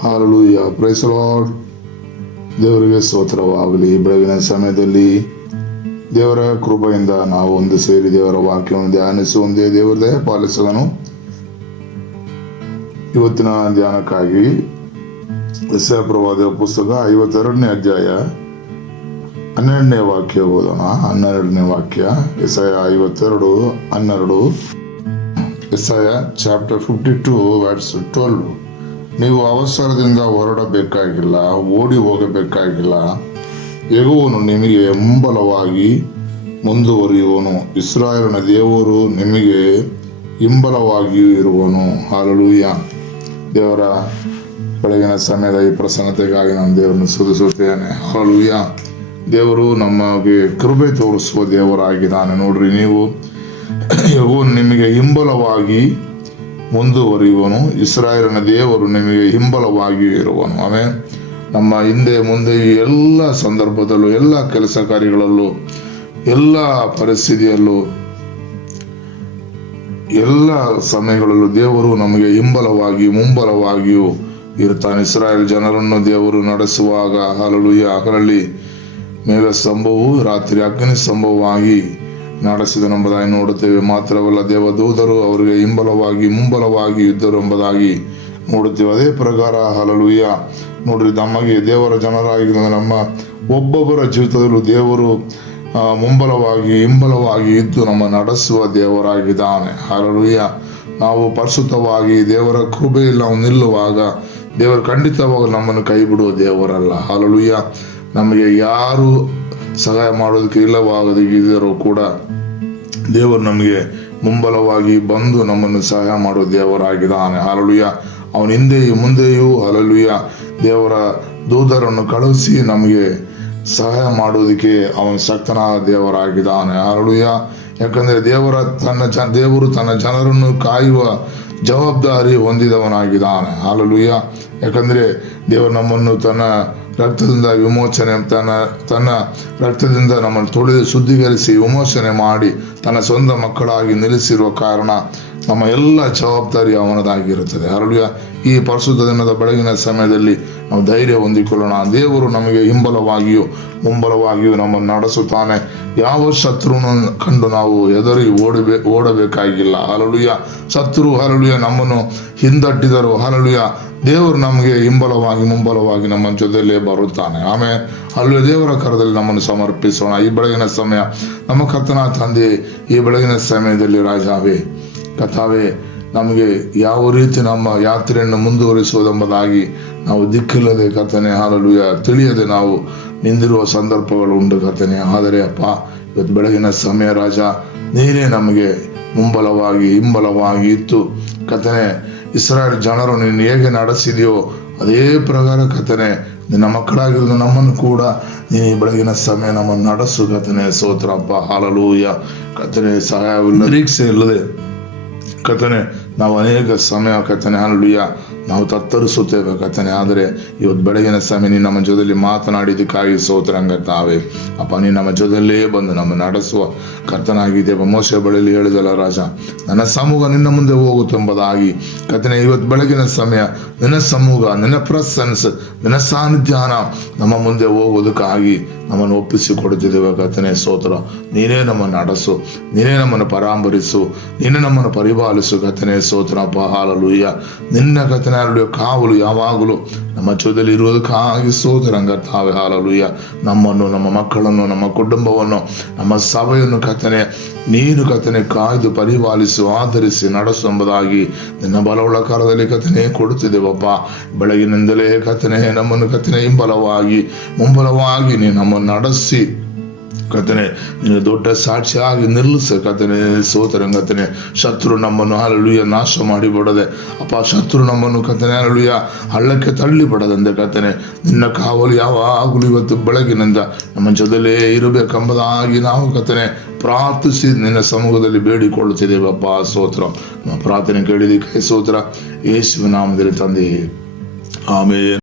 Hallelujah, price the lord. ದೇವರಿಗೆ ಸ್ತೋತ್ರವಾಗಲಿ. ಬೆಳಗಿನ ಸಮಯದಲ್ಲಿ ದೇವರ ಕೃಪೆಯಿಂದ ನಾವು ಒಂದು ಸೇರಿ ದೇವರ ವಾಕ್ಯವನ್ನು ಧ್ಯಾನಿಸುವಂತೆ ದೇವರ ದಯ ಪಾಲಿಸದನು. ಇವತ್ತಿನ ಧ್ಯಾನಕ್ಕಾಗಿ ಯೆಶಾಯ ಪ್ರವಾದಿಯ ಪುಸ್ತಕ 52ನೇ ಅಧ್ಯಾಯ 12ನೇ ವಾಕ್ಯ ಓದೋಣ. 12ನೇ ವಾಕ್ಯ, ಯೆಶಾಯ 52:12. ಯೆಶಾಯ ಚಾಪ್ಟರ್ 52 ವರ್ಸ್ 12. ನೀವು ಅವಸರದಿಂದ ಹೊರಡಬೇಕಾಗಿಲ್ಲ, ಓಡಿ ಹೋಗಬೇಕಾಗಿಲ್ಲ. ಯೆಹೋವನು ನಿಮಗೆ ಹಿಂಬಲವಾಗಿ ಮುಂದುವರಿಯುವನು. ಇಸ್ರಾಯೇಲಿನ ದೇವರು ನಿಮಗೆ ಹಿಂಬಲವಾಗಿಯೂ ಇರುವನು. ಹಾಲೆಲೂಯಾ. ದೇವರ ಬೆಳಗಿನ ಸಮಯದ ಈ ಪ್ರಸನ್ನತೆಗಾಗಿ ನಾನು ದೇವರನ್ನು ಸ್ತುತಿಸುತ್ತೇನೆ. ಹಾಲೆಲೂಯಾ. ದೇವರು ನಮಗೆ ಕೃಪೆ ತೋರಿಸುವ ದೇವರಾಗಿದ್ದಾನೆ. ನೋಡ್ರಿ, ನೀವು ಯೆಹೋವನು ನಿಮಗೆ ಹಿಂಬಲವಾಗಿ ಮುಂದುವರಿಯುವನು. ಇಸ್ರಾಯೇಲಿನ ದೇವರು ನಿಮಗೆ ಹಿಂಬಲವಾಗಿಯೂ ಇರುವನು. ಆಮೇಲೆ ನಮ್ಮ ಹಿಂದೆ ಮುಂದೆ ಎಲ್ಲ ಸಂದರ್ಭದಲ್ಲೂ, ಎಲ್ಲ ಕೆಲಸ ಕಾರ್ಯಗಳಲ್ಲೂ, ಎಲ್ಲ ಪರಿಸ್ಥಿತಿಯಲ್ಲೂ, ಎಲ್ಲ ಸಮಯಗಳಲ್ಲೂ ದೇವರು ನಮಗೆ ಹಿಂಬಲವಾಗಿ ಮುಂಬಲವಾಗಿಯೂ ಇರ್ತಾನೆ. ಇಸ್ರಾಯೇಲ್ ಜನರನ್ನು ದೇವರು ನಡೆಸುವಾಗ ಹಾಲೆಲೂಯಾ, ಹಗಲಲ್ಲಿ ಮೇಘ ಸ್ತಂಭವು, ರಾತ್ರಿ ಅಗ್ನಿ ಸ್ತಂಭವಾಗಿ ನಡೆಸಿದನೆಂಬುದಾಗಿ ನೋಡುತ್ತೇವೆ. ಮಾತ್ರವಲ್ಲ, ದೇವದೂತರು ಅವರಿಗೆ ಹಿಂಬಲವಾಗಿ ಮುಂಬಲವಾಗಿ ಇದ್ದರು ಎಂಬುದಾಗಿ ನೋಡುತ್ತೇವೆ. ಅದೇ ಪ್ರಕಾರ ಹಾಲೆಲೂಯಾ, ನೋಡ್ರಿ, ನಮಗೆ ದೇವರ ಜನರಾಗಿದ್ದ ನಮ್ಮ ಒಬ್ಬೊಬ್ಬರ ಜೀವಿತದಲ್ಲೂ ದೇವರು ಮುಂಬಲವಾಗಿ ಹಿಂಬಲವಾಗಿ ಇದ್ದು ನಮ್ಮ ನಡೆಸುವ ದೇವರಾಗಿದ್ದಾನೆ. ಹಾಲೆಲೂಯಾ. ನಾವು ಪರಿಶುದ್ಧವಾಗಿ ದೇವರ ಕೃಪೆಯಲ್ಲಿ ನಾವು ನಿಲ್ಲುವಾಗ ದೇವರು ಖಂಡಿತವಾಗಿ ನಮ್ಮನ್ನು ಕೈ ಬಿಡುವ ದೇವರಲ್ಲ. ಹಾಲೆಲೂಯಾ. ನಮಗೆ ಯಾರು ಸಹಾಯ ಮಾಡೋದಕ್ಕೆ ಇಲ್ಲವಾಗದಿದ್ದರೂ ಕೂಡ ದೇವರು ನಮಗೆ ಮುಂಬಲವಾಗಿ ಬಂದು ನಮ್ಮನ್ನು ಸಹಾಯ ಮಾಡುವ ದೇವರಾಗಿದ್ದಾನೆ. ಹಾಲೆಲೂಯಾ. ಅವನ ಹಿಂದೆಯೂ ಮುಂದೆಯೂ ಹಾಲೆಲೂಯಾ ದೇವರ ದೂತರನ್ನು ಕಳುಹಿಸಿ ನಮಗೆ ಸಹಾಯ ಮಾಡುವುದಕ್ಕೆ ಅವನ ಶಕ್ತನಾದ ದೇವರಾಗಿದ್ದಾನೆ. ಹಾಲೆಲೂಯಾ. ಯಾಕಂದರೆ ದೇವರು ತನ್ನ ಜನರನ್ನು ಕಾಯುವ ಜವಾಬ್ದಾರಿ ಹೊಂದಿದವನಾಗಿದ್ದಾನೆ. ಹಾಲೆಲೂಯಾ. ಯಾಕಂದರೆ ದೇವರು ನಮ್ಮನ್ನು ತನ್ನ ರಕ್ತದಿಂದ ವಿಮೋಚನೆ, ತನ್ನ ರಕ್ತದಿಂದ ನಮ್ಮನ್ನು ತೊಳೆದು ಶುದ್ಧೀಕರಿಸಿ ವಿಮೋಚನೆ ಮಾಡಿ ತನ್ನ ಸ್ವಂತ ಮಕ್ಕಳಾಗಿ ನಿಲ್ಲಿಸಿರುವ ಕಾರಣ ನಮ್ಮ ಎಲ್ಲ ಜವಾಬ್ದಾರಿ ಅವನದಾಗಿರುತ್ತದೆ. ಹಾಲೆಲೂಯಾ. ಈ ಪರಿಶುದ್ಧ ದಿನದ ಬೆಳಗಿನ ಸಮಯದಲ್ಲಿ ನಾವು ಧೈರ್ಯ ಹೊಂದಿಕೊಳ್ಳೋಣ. ದೇವರು ನಮಗೆ ಹಿಂಬಲವಾಗಿಯೂ ಮುಂಬಲವಾಗಿಯೂ ನಮ್ಮನ್ನು ನಡೆಸುತ್ತಾನೆ. ಯಾವ ಶತ್ರುವನ್ನು ಕಂಡು ನಾವು ಹೆದರಿ ಓಡಬೇಕಾಗಿಲ್ಲ. ಹಾಲೆಲೂಯಾ. ಶತ್ರು ಹಾಲೆಲೂಯಾ ನಮ್ಮನ್ನು ಹಿಂದಟ್ಟಿದರು. ಹಾಲೆಲೂಯಾ. ದೇವರು ನಮಗೆ ಹಿಂಬಲವಾಗಿ ಮುಂಬಲವಾಗಿ ನಮ್ಮ ಜೊತೆಯಲ್ಲೇ ಬರುತ್ತಾನೆ. ಆಮೇಲೆ ಅಲ್ಲಿ ದೇವರ ಕರದಲ್ಲಿ ನಮ್ಮನ್ನು ಸಮರ್ಪಿಸೋಣ. ಈ ಬೆಳಗಿನ ಸಮಯ ನಮ್ಮ ಕರ್ತನ ತಂದೆ, ಈ ಬೆಳಗಿನ ಸಮಯದಲ್ಲಿ ರಾಜಾವೇ, ಕಥಾವೇ, ನಮಗೆ ಯಾವ ರೀತಿ ನಮ್ಮ ಯಾತ್ರೆಯನ್ನು ಮುಂದುವರಿಸುವುದೆಂಬುದಾಗಿ ನಾವು ದಿಕ್ಕಿಲ್ಲದೆ ಕರ್ತನೆ ಹಾಲೆಲೂಯಾ ತಿಳಿಯದೆ ನಾವು ನಿಂದಿರುವ ಸಂದರ್ಭಗಳು ಉಂಟು ಕರ್ತನೆ. ಆದರೆ ಅಪ್ಪ, ಇವತ್ತು ಬೆಳಗಿನ ಸಮಯ ರಾಜ, ನೀನೇ ನಮಗೆ ಮುಂಬಲವಾಗಿ ಹಿಂಬಲವಾಗಿ ಇತ್ತು ಕರ್ತನೆ. ಇಸ್ರಾಯೇಲ್ ಜನರು ನೀನು ಹೇಗೆ ನಡೆಸಿದೆಯೋ ಅದೇ ಪ್ರಕಾರ ಕರ್ತನೆ, ನಿನ್ನ ಮಕ್ಕಳಾಗಿರೋದು ನಮ್ಮನ್ನು ಕೂಡ ನೀನು ಈ ಬೆಳಗಿನ ಸಮಯ ನಮ್ಮನ್ನು ನಡೆಸು ಕರ್ತನೆ. ಸ್ತೋತ್ರಪ್ಪ. ಹಾಲೆಲೂಯಾ. ಕರ್ತನೆ, ಸಹಾಯವಿಲ್ಲ, ನಿರೀಕ್ಷೆ ಇಲ್ಲದೆ ಕರ್ತನೆ ನಾವು ಅನೇಕ ಸಮಯ ಕರ್ತನೆ ಹಾಲೆಲೂಯಾ ನಾವು ತತ್ತರಿಸುತ್ತೇವೆ ಕರ್ತನೆ. ಆದರೆ ಇವತ್ತು ಬೆಳಗಿನ ಸಮಯ ನೀನು ನಮ್ಮ ಜೊತೆಯಲ್ಲಿ ಮಾತನಾಡಿದ್ದಕ್ಕಾಗಿ ಸ್ತೋತ್ರಂಗತ್ತಾವೆ. ಅಪ್ಪ, ನೀನು ನಮ್ಮ ಜೊತೆಯಲ್ಲೇ ಬಂದು ನಮ್ಮ ನಡೆಸುವ ಕರ್ತನಾಗಿದ್ದೇವೆ. ಮೋಶೆ ಬಳಿಯಲ್ಲಿ ಹೇಳಿದಲ್ಲ ರಾಜ, ನನ್ನ ಸಮೂಹ ನಿನ್ನ ಮುಂದೆ ಹೋಗುತ್ತೆಂಬುದಾಗಿ ಕರ್ತನೆ. ಇವತ್ತು ಬೆಳಗಿನ ಸಮಯ ನಿನ್ನ ಸಮೂಹ, ನಿನ್ನ ಪ್ರೆಸೆನ್ಸ್, ನಿನ್ನ ಸಾನ್ನಿಧ್ಯಾನ ನಮ್ಮ ಮುಂದೆ ಹೋಗೋದಕ್ಕಾಗಿ ನಮ್ಮನ್ನು ಒಪ್ಪಿಸಿಕೊಡುತ್ತಿದ್ದೇವೆ ಕರ್ತನೆ. ಸ್ತೋತ್ರ. ನೀನೇ ನಮ್ಮನ್ನು ನಡೆಸು, ನೀನೇ ನಮ್ಮನ್ನು ಪರಾಂಬರಿಸು, ನೀನೇ ನಮ್ಮನ್ನು ಪರಿಪಾಲಿಸು ಕರ್ತನೆ. ಸ್ತೋತ್ರಪ್ಪ. ಹಾಲೆಲೂಯಾ. ನಿನ್ನ ಕರ್ತನೆ ಕಾವಲು ಯಾವಾಗಲೂ ನಮ್ಮ ಜೊತೆಯಲ್ಲಿ ಇರುವುದಕ್ಕಾಗಿ ಸ್ತೋತ್ರಂಗತ್ತಾವೆ. ಹಾಲೆಲೂಯಾ. ನಮ್ಮನ್ನು, ನಮ್ಮ ಮಕ್ಕಳನ್ನು, ನಮ್ಮ ಕುಟುಂಬವನ್ನು, ನಮ್ಮ ಸಭೆಯನ್ನು ಕರ್ತನೆ ನೀನು ಕರ್ತನೆ ಕಾಯ್ದು ಪರಿಪಾಲಿಸು, ಆಧರಿಸಿ ನಡೆಸು ಎಂಬುದಾಗಿ ನಿನ್ನ ಬಲವುಳ್ಳ ಕಾಲದಲ್ಲಿ ಕರ್ತನೆ ಕೊಡುತ್ತಿದ್ದೇವಪ್ಪ. ಬೆಳಗಿನಿಂದಲೇ ಕರ್ತನೆ ನಮ್ಮನ್ನು ಕರ್ತನೆ ಹಿಂಬಲವಾಗಿ ಮುಂಬಲವಾಗಿ ನೀನು ನಮ್ಮನ್ನು ನಡೆಸಿ ಕರ್ತನೆ ನೀನು ದೊಡ್ಡ ಸಾಕ್ಷಿಯಾಗಿ ನಿಲ್ಲಿಸ ಕರ್ತನೆ. ಸ್ತೋತ್ರಂಗತನೆ. ಶತ್ರು ನಮ್ಮನ್ನು ಹಾಲೆಲೂಯಾ ನಾಶ ಮಾಡಿಬಿಡದೆ ಅಪ್ಪ, ಶತ್ರು ನಮ್ಮನ್ನು ಕರ್ತನೆ ಹಾಲೆಲೂಯಾ ಹಳ್ಳಕ್ಕೆ ತಳ್ಳಿಬಿಡದಂತೆ ಕರ್ತನೆ ನಿನ್ನ ಕಾವಲು ಯಾವಾಗಲೂ ಇವತ್ತು ಬೆಳಗಿನಿಂದ ನಮ್ಮ ಜೊತೆಲೇ ಇರಬೇಕೆಂಬುದಾಗಿ ನಾವು ಕರ್ತನೆ ಪ್ರಾರ್ಥಿಸಿ ನಿನ್ನ ಸಮೂಹದಲ್ಲಿ ಬೇಡಿಕೊಳ್ಳುತ್ತಿದ್ದೇವಪ್ಪ. ಸ್ತೋತ್ರ. ನಮ್ಮ ಪ್ರಾರ್ಥನೆ ಕೇಳಿದಕ್ಕೆ ಸ್ತೋತ್ರ. ಯೇಸುವಿನ ನಾಮದಲ್ಲಿ ತಂದೆ, ಆಮೆನ್.